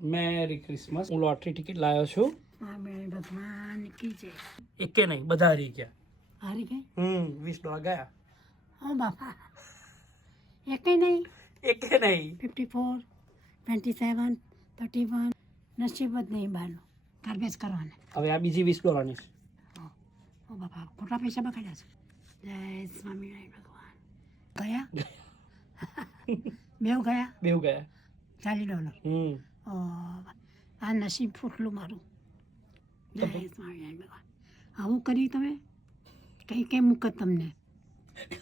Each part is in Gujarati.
Merry Christmas. હું લોટરી ટિકિટ લાવ્યો છું. ભગવાન કી જય. એકે નહીં, બધા હારી ગયા. હારી ગઈ? $20 ગયા. ઓ બાપા, એકે નહીં? એકે નહીં. 54, 27, 31 નસીબ જ નહીં બહારનું. ગાર્બેજ કરવાને. હવે આ બીજી $20 છે. ઓ બાપા, ખોટા પૈસા બગાડ્યા છે. જય સ્વામિનારાયણ ભગવાન. ગયા? બેવ ગયા? બેવ ગયા. $40. ઓ આ નસીબ ફૂટલું મારું. જય સ્વામિનારાયણ ભગવાન. આવું કર્યું તમે? કઈ કેમ મૂકત તમને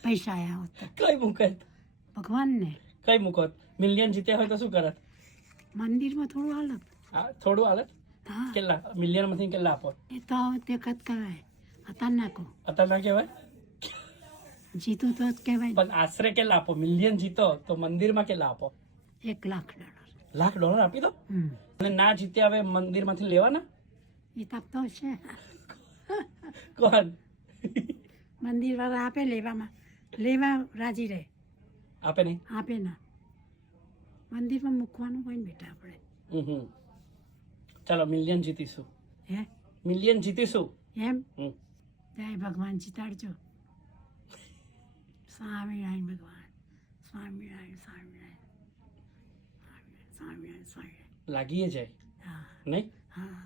પૈસા આવ્યા હોત તો? કઈ મૂકત? ભગવાનને કઈ મૂકત? મિલિયન જીત્યા હોય તો શું કરત? મંદિરમાં થોડું હાલત. હા, થોડું હાલત. હા, કેટલા મિલિયન માંથી કેટલા આપો? એ તો તે કદ કહેવાય. હતા નાખો અત્યારે ના કહેવાય. જીતું તો જ કહેવાય. પણ આશરે કેટલા આપો? મિલિયન જીતો તો મંદિરમાં કેટલા આપો? $1,00,000. $1,00,000 આપી દો. અને ના જીત્યા હવે મંદિર માંથી લેવાના? એ તપ તો છે. કોણ? મંદિર વાળા આપે લેવામાં. લેવા રાજી રહે. આપે નહીં. આપે ના. મંદિરમાં મૂકવાનું હોય ને બેટા આપણે. ચાલો મિલિયન જીતીશું. હે મિલિયન જીતીશું. એમ? જય ભગવાન જીતાડજો. સ્વામિનારાયણ ભગવાન. સ્વામિનારાયણ સ્વામિનારાયણ સ્વામિનારાયણ સ્વામિનારાયણ. લાગીએ જાય હા નહીં? હા.